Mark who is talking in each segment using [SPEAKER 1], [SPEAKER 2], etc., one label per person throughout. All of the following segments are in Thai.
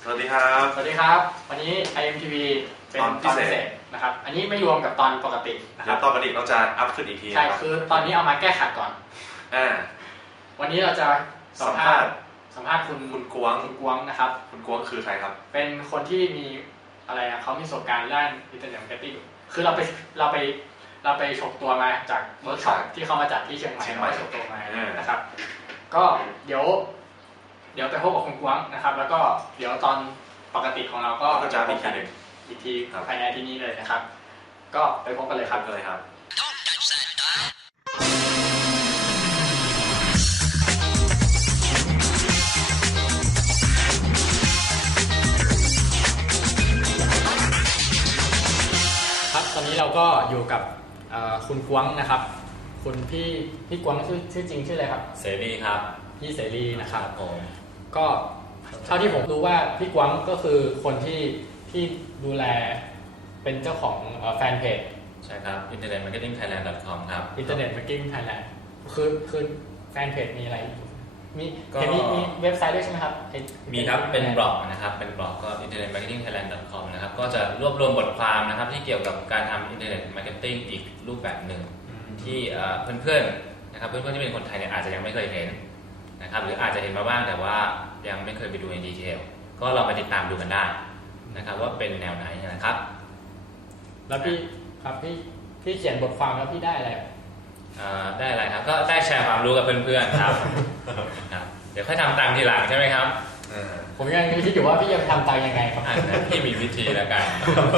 [SPEAKER 1] สวัสดีครับ
[SPEAKER 2] สวัสดีครับวันนี้ IMTV เป็นตอนพิเศษนะครับอันนี้ไม่รวมกับตอนปกตินะครับ
[SPEAKER 1] ตอนปกติเราจะอัพขึ้นอีกที
[SPEAKER 2] ใช่คือตอนนี้เอามาแก้ขัดก่อนวันนี้เราจะสัมภาษณ์คุณกวงนะครับ
[SPEAKER 1] คุณกวงคือใครครับ
[SPEAKER 2] เป็นคนที่มีอะไรเขามีประสบการณ์ด้านอินเทอร์เน็ตมาร์เก็ตติ้งคือเราไปฉกตัวมาจากเวิร์กช็อปที่เขามาจัดที่เชียงใหม่เราไปฉกตัวมานะครับก็เดี๋ยวไปพบกับคุณกวงนะครับแล้วก็เดี๋ยวตอนปกติของเราก็
[SPEAKER 1] จะ
[SPEAKER 2] อีกทีภายในที่นี้เลยนะครับก็ไปพบกันเลยครับครับตอนนี้เราก็อยู่กับคุณกวงนะครับคุณพี่กวงชื่อจริงชื่ออะไรครับ
[SPEAKER 3] เสรีครับ
[SPEAKER 2] พี่เสรีนะครับ
[SPEAKER 3] ผม
[SPEAKER 2] ก็เท่าที่ผมรู้ว่าพี่กวงก็คือคนที่ดูแลเป็นเจ้าของแฟนเพจ
[SPEAKER 3] ใช่ครับ internetmarketingthailand.com ครับ
[SPEAKER 2] internetmarketing thailand คือแฟนเพจมีอะไรมีเว็บไซต์ด้วยใช่ไหมครับ
[SPEAKER 3] มีครับเป็นบล็อกนะครับเป็นบล็อกก็ internetmarketingthailand.com นะครับก็จะรวบรวมบทความนะครับที่เกี่ยวกับการทำ internet marketing อีกรูปแบบหนึ่งที่เพื่อนๆนะครับเพื่อนๆที่เป็นคนไทยเนี่ยอาจจะยังไม่เคยเห็นนะครับหรืออาจจะเห็นมาบ้างแต่ว่ายังไม่เคยไปดูในดีเทลก็ลองไปติดตามดูกันได้นะครับว่าเป็นแนวไหนนะครับ
[SPEAKER 2] แล้วพี่เขียนบทความแล้วพี่ได้อะไร
[SPEAKER 3] ได้อะไรครับก็ได้แชร์ความรู้กับเพื่อนๆครับเดี๋ยวค่อยทำตามทีหลังใช่ไหมครับ
[SPEAKER 2] ผมยังคิดอยู่ว่าพี่จะทำตามยังไงครับ
[SPEAKER 3] พี่มีวิธีแล้วกัน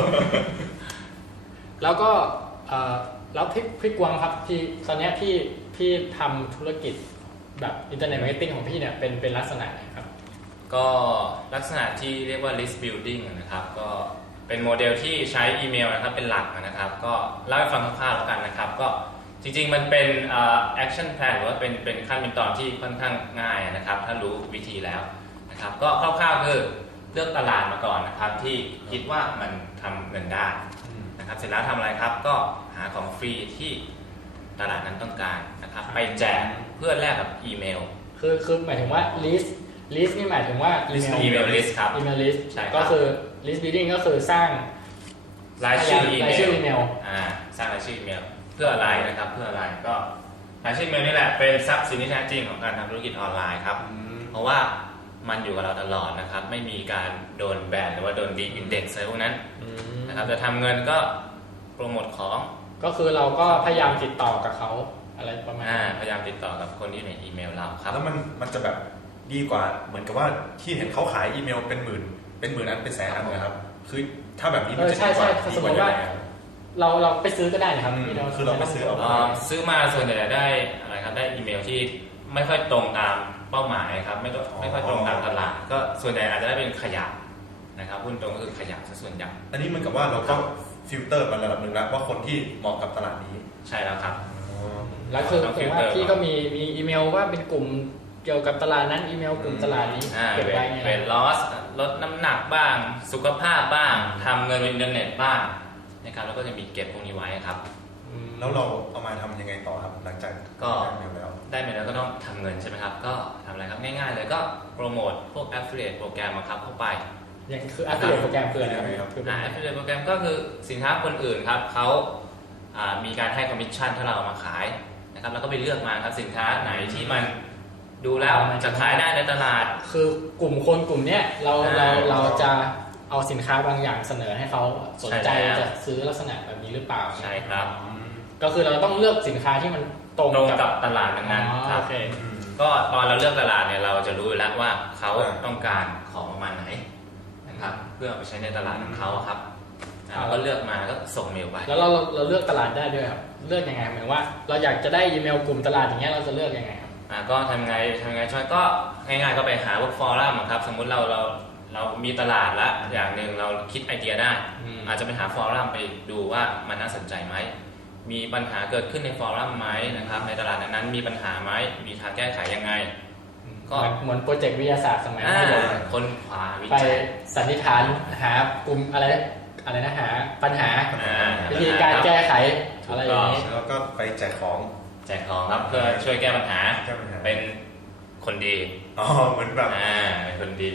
[SPEAKER 2] แล้วก็แล้วพี่กวางครับที่ตอนนี้พี่ทำธุรกิจแบบอินเทอร์เน็ตมาร์เก็ตติ้งของพี่เนี่ยเป็นลักษณะไหนครับ
[SPEAKER 3] ก็ลักษณะที่เรียกว่า list building นะครับก็เป็นโมเดลที่ใช้อีเมลนะครับเป็นหลักนะครับก็เล่าให้ฟังคร่าวๆแล้วกันนะครับก็จริงๆมันเป็นaction plan หรือว่าเป็นขั้นเป็นตอนที่ค่อนข้างง่ายนะครับถ้ารู้วิธีแล้วนะครับก็คร่าวๆคือเลือกตลาดมาก่อนนะครับที่คิดว่ามันทำเงินได้นะครับเสร็จแล้วทำอะไรครับก็หาของฟรีที่ตลาดนั้นต้องการนะครับไปแจกเพื่อแลกกับอีเมล
[SPEAKER 2] คือหมายถึงว่า list นี่หมายถึงว่า
[SPEAKER 3] อีเมล list ครับ
[SPEAKER 2] อีเมล list ก็คือ list building ก็คือสร้าง
[SPEAKER 3] รายชื่ออีเมลสร้างรายชื่ออีเมลเพื่ออะไรนะครับเพื่ออะไรก็รายชื่ออีเมลนี่แหละเป็นทรัพย์สินที่แท้จริงของการทำธุรกิจออนไลน์ครับเพราะว่ามันอยู่กับเราตลอดนะครับไม่มีการโดนแบนหรือว่าโดนดีอินเด็กซ์อะไรพวกนั้นนะครับจะทำเงินก็โปรโมทของ
[SPEAKER 2] ก็คือเราก็พยายามติดต่อกับเขาอะไรประมาณ
[SPEAKER 3] พยายามติดต่อกับคนที่ในอีเมลเราครับ
[SPEAKER 1] แล้วมันจะแบบดีกว่าเหมือนกับว่าที่เห็นเขาขายอีเมลเป็นหมื่นอันเป็นแสนอันนะครับคือถ้าแบบนี้มันจะ
[SPEAKER 2] ดีกว่าสมมติว่าเราไปซื้อก็ได้นะครับ
[SPEAKER 1] คือเราไป
[SPEAKER 3] ซื้อมาส่วนใหญ่ได้อะไรครับได้อีเมลที่ไม่ค่อยตรงตามเป้าหมายครับไม่ค่อยตรงตามตลาดก็ส่วนใหญ่อาจจะได้เป็นขยะนะครับพูดตรงก็คือขยะซะส่วนใหญ่
[SPEAKER 1] อันนี้เหมือนกับว่าเราก็ฟิลเตอร์มาระดับหนึ่งแล้วว่าคนที่เหมาะกับตลาดนี้
[SPEAKER 3] ใช่แล้วครับ
[SPEAKER 2] แล้วคือถือว่าพี่ก็มีอีเมลว่าเป็นกลุ่มเกี่ยวกับตลาดนั้นอีเมลกลุ่มตลาดนี้
[SPEAKER 3] เก็บไว้เป็นลอสลดน้ำหนักบ้างสุขภาพบ้างทำเงินอินเทอร์เน็ตบ้างนะครับแล้วก็จะมีเก็บพวกนี้ไว้ครับ
[SPEAKER 1] แล้วเราเอามาทำยังไงต่อครับหลังจาก
[SPEAKER 3] ก็ได้มาแล้วก็ต้องทำเงินใช่ไหมครับก็ทำอะไรครับง่ายๆเลยก็โปรโมทพวก affiliate โปรแกรมครับเข้าไป
[SPEAKER 2] อย่างคือ affiliate โปรแกรมคืออะไรครับ
[SPEAKER 3] affiliate โปรแกรมก็คือสินค้าคนอื่นครับเขามีการให้คอมมิชชั่นถ้าเราเอามาขายนะครับแล้วก็ไปเลือกมาครับสินค้าไหนที่มันดูแล้วจะขายได้ในตลาด
[SPEAKER 2] คือกลุ่มคนกลุ่มนี้เราจะเอาสินค้าบางอย่างเสนอให้เขาสนใจจะซื้อลักษณะแบบนี้หรือเปล่า
[SPEAKER 3] ใช่ครับ
[SPEAKER 2] ก็คือเราต้องเลือกสินค้าที่มันตรง
[SPEAKER 3] กับตลาดนั้นครับก็ตอนเราเลือกตลาดเนี่ยเราจะรู้แล้วว่าเขาต้องการของประมาณไหนนะครับเพื่อไปใช้ในตลาดของเขาครับก็เลือกมาก็ส่งเมลไป
[SPEAKER 2] แล้วเราเลือกตลาดได้ด้วยครับเลือกยังไงหมายว่าเราอยากจะได้อีเมลกลุ่มตลาดอย่างเงี้ยเราจะเลือกยังไงครับ
[SPEAKER 3] ก็ทำไงช่วยก็ง่ายๆก็ไปหาพวกฟอรัมครับสมมุติเรามีตลาดละอย่างหนึ่งเราคิดไอเดียได้อาจจะไปหาฟอรัมไปดูว่ามันน่าสนใจไหมมีปัญหาเกิดขึ้นในฟอรัมไหมนะครับในตลาดนั้นมีปัญหาไหมมีทางแก้ไขยังไง
[SPEAKER 2] ก็เหมือนโปรเจกต์วิทยาศาสตร์สมัยนั้น
[SPEAKER 3] คนขวาวิ
[SPEAKER 2] จัยไปสันนิษฐานหากลุ่มอะไรนะหาปัญหาวิธีการแก้ไขอะไรอย่างนี้
[SPEAKER 1] แล้วก็ไปแจกของ
[SPEAKER 3] ครับเพื่อช่วยแก้ปัญหาเป็นคนดี
[SPEAKER 1] เหมือนแบบ
[SPEAKER 3] เป็นคนดีครับ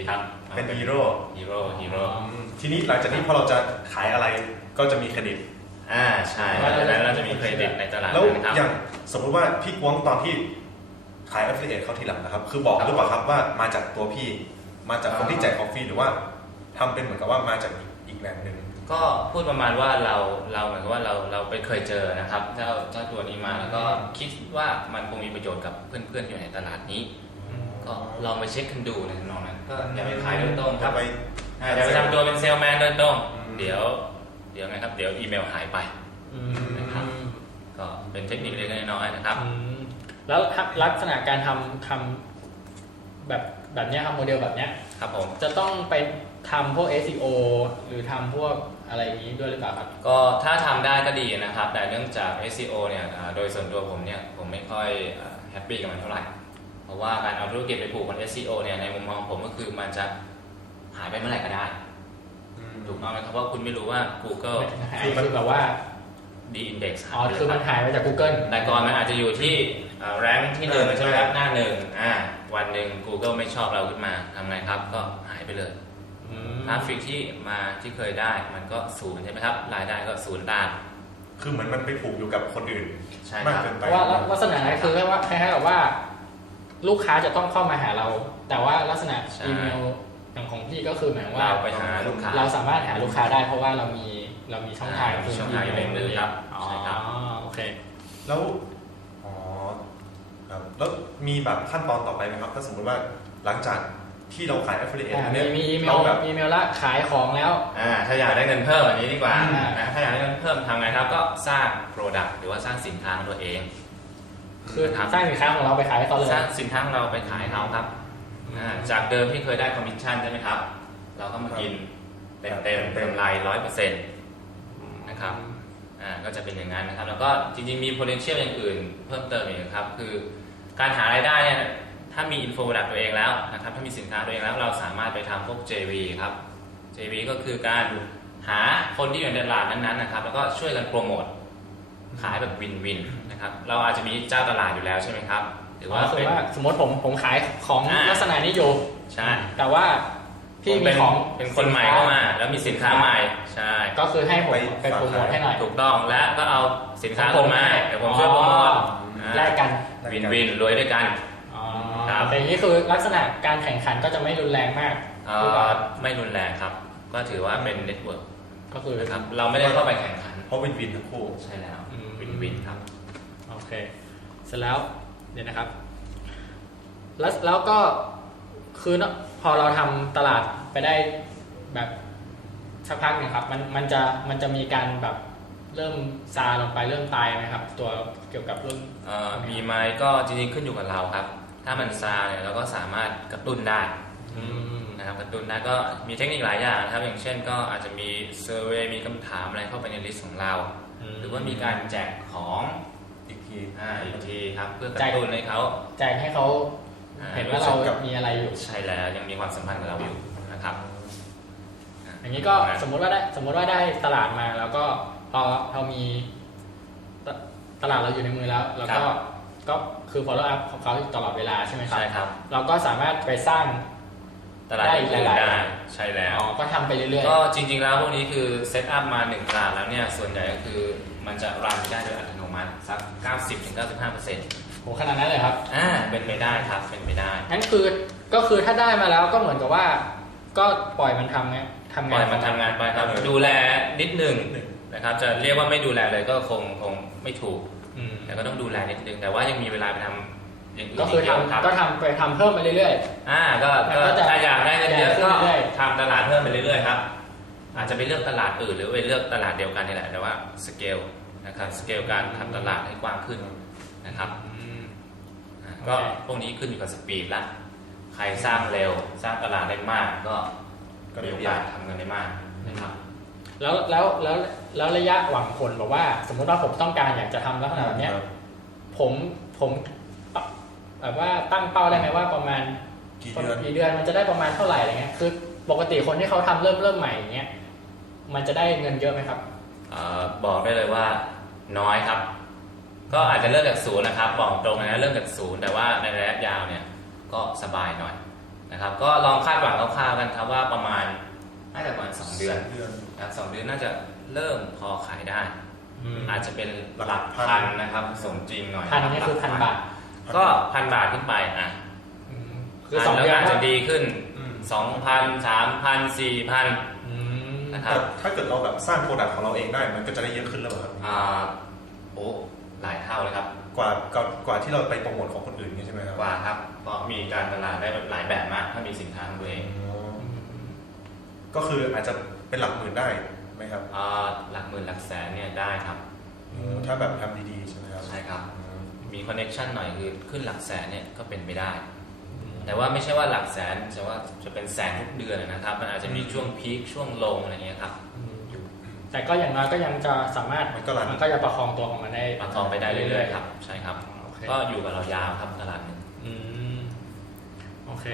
[SPEAKER 1] เป็นฮีโร่ ทีนี้หลังจากนี้พอเราจะขายอะไรก็จะมีเครดิต
[SPEAKER 3] ใช่แล้วเราจะมีเครดิตในตลาด
[SPEAKER 1] แล้ว
[SPEAKER 3] นะครับ
[SPEAKER 1] อย่างสมมุติว่าพี่กวงตอนที่ขาย affiliate เขาทีหลังนะครับคือบอกหรือเปล่าครับว่ามาจากตัวพี่มาจากคนที่แจกของฟรีหรือว่าทำเป็นเหมือนกับว่ามาจากอีกแหล่งหนึ่ง
[SPEAKER 3] ก็พูดประมาณว่าเราเหมือนกับว่าเราไปเคยเจอนะครับเจ้าตัวนี้มาแล้วก็คิดว่ามันคงมีประโยชน์กับเพื่อนๆที่อยู่ในตลาดนี้ก็ลองไปเช็คกันดูในน้องนั้นก็อย่าไปขายโดยตรงครับอย่าไปทำตัวเป็นเซลแมนโดยตรงเดี๋ยวไงครับเดี๋ยวอีเมลหายไปนะครับก็เป็นเทคนิคเล็กๆน้อยๆนะครับ
[SPEAKER 2] แล้วลักษณะการทำแบบนี้ครับโมเดลแบบนี้
[SPEAKER 3] ครับผม
[SPEAKER 2] จะต้องไปทำพวก SEO หรือทำพวกอะไรอย่างนี้ด้วยหรือเปล่าครับ
[SPEAKER 3] ก็ถ้าทำได้ก็ดีนะครับแต่เนื่องจาก SEO เนี่ยโดยส่วนตัวผมเนี่ยผมไม่ค่อยแฮปปี้กับมันเท่าไหร่เพราะว่าการเอาธุรกิจไปผูกกับ SEO เนี่ยในมุมมองผมก็คือมันจะหายไปเมื่อไหร่ก็ได้ถูกต้องไหมครับเพราะคุณไม่รู้ว่า Google
[SPEAKER 2] คือมันแบบว่า
[SPEAKER 3] de-index
[SPEAKER 2] คือมันหายไปจาก Google
[SPEAKER 3] แต่ก่อนมันอาจจะอยู่ที่แรงค์ที่หนึ่งใช่ไหมครับหน้าหนึ่งวันหนึ่ง Google ไม่ชอบเราขึ้นมาทำไงครับก็หายไปเลยทราฟฟิกที่มาที่เคยได้มันก็ศูนย์ใช่ไหมครับรายได้ก็ศูนย์ตาม
[SPEAKER 1] คือเหมือนมันไปผูกอยู่กับคนอื่น
[SPEAKER 3] ใช่
[SPEAKER 1] มาก
[SPEAKER 3] ครับ
[SPEAKER 1] เกินไป
[SPEAKER 2] เพราะว่าลักษณะนั้นคือว่าคล้ายๆกับว่า ลูกค้าจะต้องเข้ามาหาเรา แต่ว่าลักษณะอีเมลอย่างของพี่ก็คือหมายว่า
[SPEAKER 3] เราไปหาลูกค้า
[SPEAKER 2] เราสามารถหาลูกค้าได้เพราะว่าเรามีช่องทาง
[SPEAKER 3] ช่องทางอยู่ในมือครับ
[SPEAKER 2] อ๋อ
[SPEAKER 3] ใช่ครับ
[SPEAKER 2] โอเค
[SPEAKER 1] แล้วครับแล้วมีแบบขั้นตอนต่อไปไหมครับถ้าสมมติว่าหลังจากที่เราขาย affiliate เนี่ย
[SPEAKER 2] มีอีเม
[SPEAKER 1] เรา
[SPEAKER 2] ล
[SPEAKER 1] แบบ
[SPEAKER 2] ละขายของแล้ว
[SPEAKER 3] ถ้าอยากได้เงินเพิ่มอย่างนี้ดีกว่า
[SPEAKER 2] อ่า
[SPEAKER 3] ถ้าอยากได้เงินเพิ่มทำไงครับก็สร้าง Product หรือว่าสร้างสินค้าของตัวเอง
[SPEAKER 2] คือสร้างสินค้าของเราไปขายให้เขาเลย
[SPEAKER 3] สร้างสินค้าของเราไปขายเขาครับจากเดิมที่เคยได้คอมมิชชั่นใช่ไหมครับเราก็มากินเต็มราย100%นะครับก็จะเป็นอย่างนั้นนะครับแล้วก็จริงๆมี potential อย่างอื่นเพิ่มเติมอีกครับคือการหารายได้เนี่ยถ้ามี info product ตัวเองแล้วนะครับถ้ามีสินค้าตัวเองแล้วเราสามารถไปทำพวก JV ครับ JV ก็คือการหาคนที่อยู่ในตลาดนั้นๆนะครับแล้วก็ช่วยกันโปรโมทขายแบบวินนะครับเราอาจจะมีเจ้าตลาดอยู่แล้วใช่ไหมครับหรือว่า
[SPEAKER 2] คือว่าสมมติผมขายของลักษณะนี้อยู่
[SPEAKER 3] ใช่
[SPEAKER 2] แต่ว่าพี่มีของ
[SPEAKER 3] เป็นคนใหม่เข้ามาแล้วมีสินค้าใหม่ใช่
[SPEAKER 2] ก็คือให้ผมไปโปรโมทให้หน่อย
[SPEAKER 3] ถูกต้องและก็เอาสินค้าลงมาเดี๋ยวผมช่วยโปรโมท
[SPEAKER 2] แลกกัน
[SPEAKER 3] วินรวยด้วยกัน ครับ
[SPEAKER 2] แต่อย่างนี้คือลักษณะการแข่งขันก็จะไม่รุนแรงมาก
[SPEAKER 3] ไม่รุนแรงครับก็ถือว่าเป็นเน็ตเวิร์ก
[SPEAKER 2] ก็คือ
[SPEAKER 3] นะครับเราไม่ได้เข้าไปแข่งขัน
[SPEAKER 1] เพราะวินทั้งคู่
[SPEAKER 3] ใช่แล้ววินครับ
[SPEAKER 2] โอเคเสร็จแล้วเดี๋ยวนะครับแล้วก็คือพอเราทำตลาดไปได้แบบสักพักหนึงครับมันจะมีการแบบเริ่มซาลงไปเริ่มตายไหมครับตัวเกี่ยวกับเรื่อง
[SPEAKER 3] มีไหมก็จริงๆขึ้นอยู่กับเราครับถ้ามันซาเนี่ยเราก็สามารถกระตุ้นได้นะครับกระตุ้นได้ก็มีเทคนิคหลายอย่างนะครับอย่างเช่นก็อาจจะมีเซอร์เวย์มีคำถามอะไรเข้าไปในลิสต์ของเรา หรือว่ามีการแจกของอีกทีครับเพื่อกระตุ้นให้เขา
[SPEAKER 2] แจกให้เขาเห็นว่าเรามีอะไรอยู่
[SPEAKER 3] ใช่แล้วยังมีความสัมพันธ์กับเราอยู่นะครับ
[SPEAKER 2] อย่างนี้ก็สมมติว่าได้ตลาดมาแล้วก็พอเรามีตลาดเราอยู่ในมือแล้วก็คือ follow up ของเขาตลอดเวลาใช่ไหมครับ
[SPEAKER 3] ใช่ครับ
[SPEAKER 2] เราก็สามารถไปสร้าง
[SPEAKER 3] ตลาดอื่นได้ใช่แล้ว
[SPEAKER 2] ก็ทำไปเรื่อยๆ
[SPEAKER 3] ก็จริงๆแล้วพวกนี้คือเซตอัพมา1ตลาดแล้วเนี่ยส่วนใหญ่ก็คือมันจะรันได้โดยอัตโนมัติสัก 90-95%
[SPEAKER 2] โหขนาดนั้นเลยครับ
[SPEAKER 3] เป็นไปได้ครับเป็นไปได้
[SPEAKER 2] งั้นก็คือถ้าได้มาแล้วก็เหมือนกับว่าก็ปล่อยมันทำไงทำ
[SPEAKER 3] ปล่
[SPEAKER 2] งา
[SPEAKER 3] อน ยมันทำงานไปครับดูแลนิดหนึ่งนะครับจะเรียกว่าไม่ดูแลเลยก็คงไม่ถูกแต่ก็ต้องดูแลนิดนึงแต่ว่ายังมีเวลาไปทำอย่างอื่น
[SPEAKER 2] ก็คือทำเพิ่มไปเรื่อย
[SPEAKER 3] ก็ถ้าอยากได้เงินเยอะก็
[SPEAKER 2] เรื่อย
[SPEAKER 3] ทำตลาดเพิ่มไปเรื่อยๆครับอาจจะไปเลือกตลาดอื่นหรือไปเลือกตลาดเดียวกันนี่แหละแต่ว่าสเกลนะครับสเกลการทำตลาดให้กว้างขึ้นนะครับก็พวกนี้ขึ้นอยู่กับสปีดละใครสร้างเร็วสร้างตลาดได้มากก็มีโอกาสทำเงินได้มากนะครับ
[SPEAKER 2] แล้วระยะหวังผลบอกว่า สมมุติว่าผมต้องการอยากจะทำลักษณะแบบเนี้ยผมแบบว่าตั้งเป้าได้ไหมว่าประมาณกี่เดือนมันจะได้ประมาณเท่าไหร่อะไรเงี้ยคือปกติคนที่เขาทำเริ่มใหม่อย่างเงี้ยมันจะได้เงินเยอะไหมครับ
[SPEAKER 3] บอกได้เลยว่าน้อยครับก็อาจจะเริ่มจากศูนย์นะครับบอกตรงนะเริ่มจากศูนย์แต่ว่าในระยะยาวเนี่ยก็สบายหน่อยนะครับก็ลองคาดหวังคร่าวๆกันครับว่าประมาณน่าจะประมาณ2 เดือนนะครับ2 เดือนน่าจะเริ่มพอขายได้อาจจะเป็นหลักพันนะครับสมจริงหน่อย
[SPEAKER 2] พันนี่คือ1,000 บาท
[SPEAKER 3] ก็1,000 บาทขึ้นไป
[SPEAKER 2] คือ2 เดือน
[SPEAKER 3] อาจจะดีขึ้น 2,000 3,000 4,000นะครับ
[SPEAKER 1] ถ้าเกิดเราแบบสร้างโปรดักต์ของเราเองได้มันก็จะได้เยอะขึ้นแล้วครับ
[SPEAKER 3] โอ้หลายเท่าเลยครับ
[SPEAKER 1] กว่าที่เราไปโปรโมทของคนอื่นใช่ไหมครับ
[SPEAKER 3] กว่าครับเพราะมีการตลาดได้หลายแบบมากถ้ามีสินค้าของตัวเอง
[SPEAKER 1] ก็คืออาจจะเป็นหลักหมื่นได้ไหมครับ
[SPEAKER 3] หลักหมื่นหลักแสนเนี่ยได้ครับ
[SPEAKER 1] ถ้าแบบทำดีๆใช่ไหมครับ
[SPEAKER 3] ใช่ครับมีคอนเนคชั่นหน่อยคือขึ้นหลักแสนเนี่ยก็เป็นไปได้แต่ว่าไม่ใช่ว่าหลักแสนจะว่าจะเป็นแสนทุกเดือนนะครับมันอาจจะมีช่วงพีคช่วงลงอะไรเงี้ยครับ
[SPEAKER 2] แต่ก็อย่างน้อยก็ยังจะสามารถมันก็จะประคองตัวของมันได้
[SPEAKER 3] ประคองไปได้เรื่อยๆครับใช่ครับก็อยู่กับเรายาวครับตลาดนึง
[SPEAKER 2] โอเค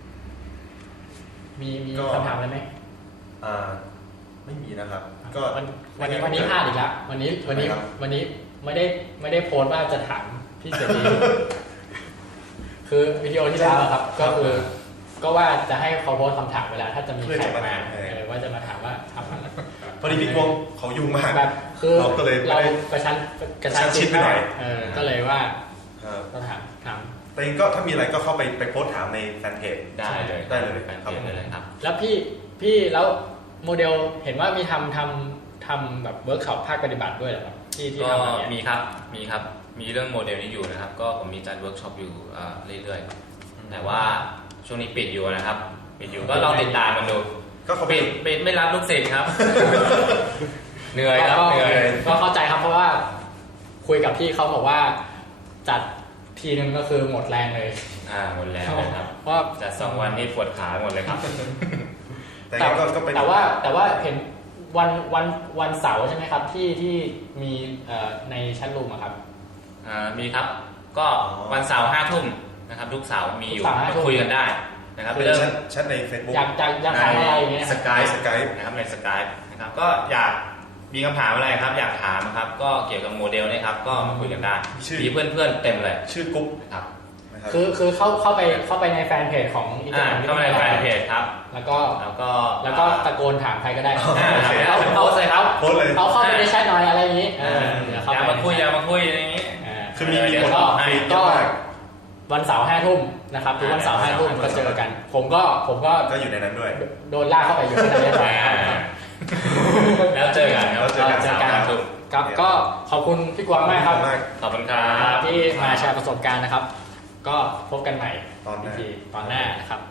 [SPEAKER 2] มีคำถามอะไรไหม
[SPEAKER 1] ไม่มีนะครับก็
[SPEAKER 2] วันนี้พลาดอีกแล้ววันนี้ไม่ได้โพสต์ว่าจะถามพี่เสรีคือวิดีโอที่แล้วครับก็คือก็ว่าจะให้เขาโพสต์คำถามเวลาถ้าจะมีใครมาว่าจะมาถามว่าทำอะไร
[SPEAKER 1] พอดีพี่กวงเขายุ่งมาก
[SPEAKER 2] แบบคือ
[SPEAKER 1] เราก็เลย
[SPEAKER 2] เรากระชั้น
[SPEAKER 1] ชิดไปหน่อย
[SPEAKER 2] ก็เลยว่าก็ถาม
[SPEAKER 1] แต่เองก็ถ้ามีอะไรก็เข้าไปโพสต์ถามในแฟนเพจ
[SPEAKER 3] ได้เลย
[SPEAKER 1] แฟนเพจ
[SPEAKER 3] เลยครับ
[SPEAKER 2] แล้วพี่แล้วโมเดลเห็นว่ามีทำแบบเวิร์กช็อปภาคปฏิบัติด้วยเหรอครับที่
[SPEAKER 3] ทำมีครับมีเรื่องโมเดลนี้อยู่นะครับก็ผมมีจัดเวิร์กช็อปอยู่เรื่อยๆแต่ว่าช่วงนี้ปิดอยู่นะครับปิดอยู่ก็ลองติดตามกันดู
[SPEAKER 1] ก็เขา
[SPEAKER 3] ปิดไม่รับลูกศิษย์ครับเหนื่อยครับเหนื่อย
[SPEAKER 2] ก็เข้าใจครับเพราะว่าคุยกับพี่เขาบอกว่าจัดทีนึงก็คือหมดแรงเลย
[SPEAKER 3] หมดแรงเลยครับเพราะจัด2 วันนี่ปวดขาหมดเลยครับ
[SPEAKER 2] แต่ว่าเห็นวันเสาร์ใช่ไหมครับที่มีในชั้นรูมครับ
[SPEAKER 3] มีครับก็วันเสาร์5 ทุ่มนะครับทุกเสาร์มีอยู่คุยกันได้นะครับ
[SPEAKER 1] เป็นแชทใน Facebook
[SPEAKER 2] อยากถามอะไรอย่างเงี้ย
[SPEAKER 3] สกายนะครับในสกายนะครับก็อยากมีคำถามอะไรครับอยากถามครับก็เกี่ยวกับโมเดลนี่ครับก็มาคุยกันได้มีเพื่อนๆเต็มเลย
[SPEAKER 1] ชื่อกุ๊บ
[SPEAKER 3] ครับ
[SPEAKER 2] คือเข้าไปในแฟนเพจของอินเทอร์เน็ต
[SPEAKER 3] เข้าไปในแฟนเพจครับ
[SPEAKER 2] แล้วก็ตะโกนถามใครก็ได้
[SPEAKER 3] โพสเลยครับ
[SPEAKER 1] โพสเลย
[SPEAKER 2] เขาเข้าไปในแชทหน่อยอะไรอย่างนี้
[SPEAKER 3] อยากมาคุยอย่างนี้
[SPEAKER 1] คือมีคน
[SPEAKER 2] ก็วันเสาร์5 ทุ่มนะครับทุกวันเสาร์5 ทุ่มก็เจอกันผมก็
[SPEAKER 1] อยู่ในนั้นด้วย
[SPEAKER 2] โดนลากเข้าไปอยู่ในนั้นเลย
[SPEAKER 3] แล้วเจอกัน
[SPEAKER 2] ครับก็ขอบคุณพี่กวางมากครับ
[SPEAKER 3] ขอบคุณครับ
[SPEAKER 2] ที่มาแชร์ประสบการณ์นะครับก็พบกันใหม่ตอนหน้านะครับ